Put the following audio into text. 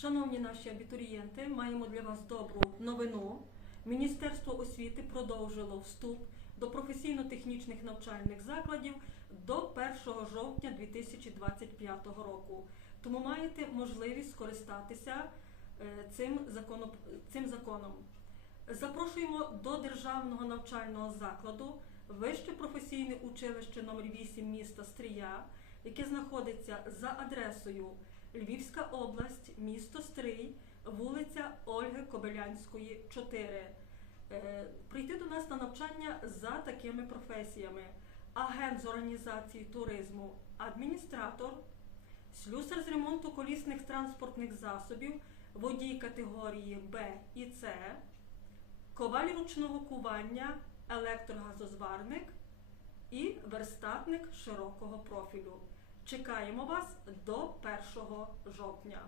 Шановні наші абітурієнти, маємо для вас добру новину. Міністерство освіти продовжило вступ до професійно-технічних навчальних закладів до 1 жовтня 2025 року. Тому маєте можливість скористатися е, цим, законоп... цим законом. Запрошуємо до державного навчального закладу Вище професійне училище номер 8 міста Стрия, яке знаходиться за адресою Львівська область, місто Стрий, вулиця Ольги Кобилянської, 4. Е, Прийти до нас на навчання за такими професіями: агент з організації туризму, адміністратор, слюсар з ремонту колісних транспортних засобів, водій категорії Б і С, коваль ручного кування, електрогазозварник і верстатник широкого профілю. Чекаємо вас до 1 жовтня.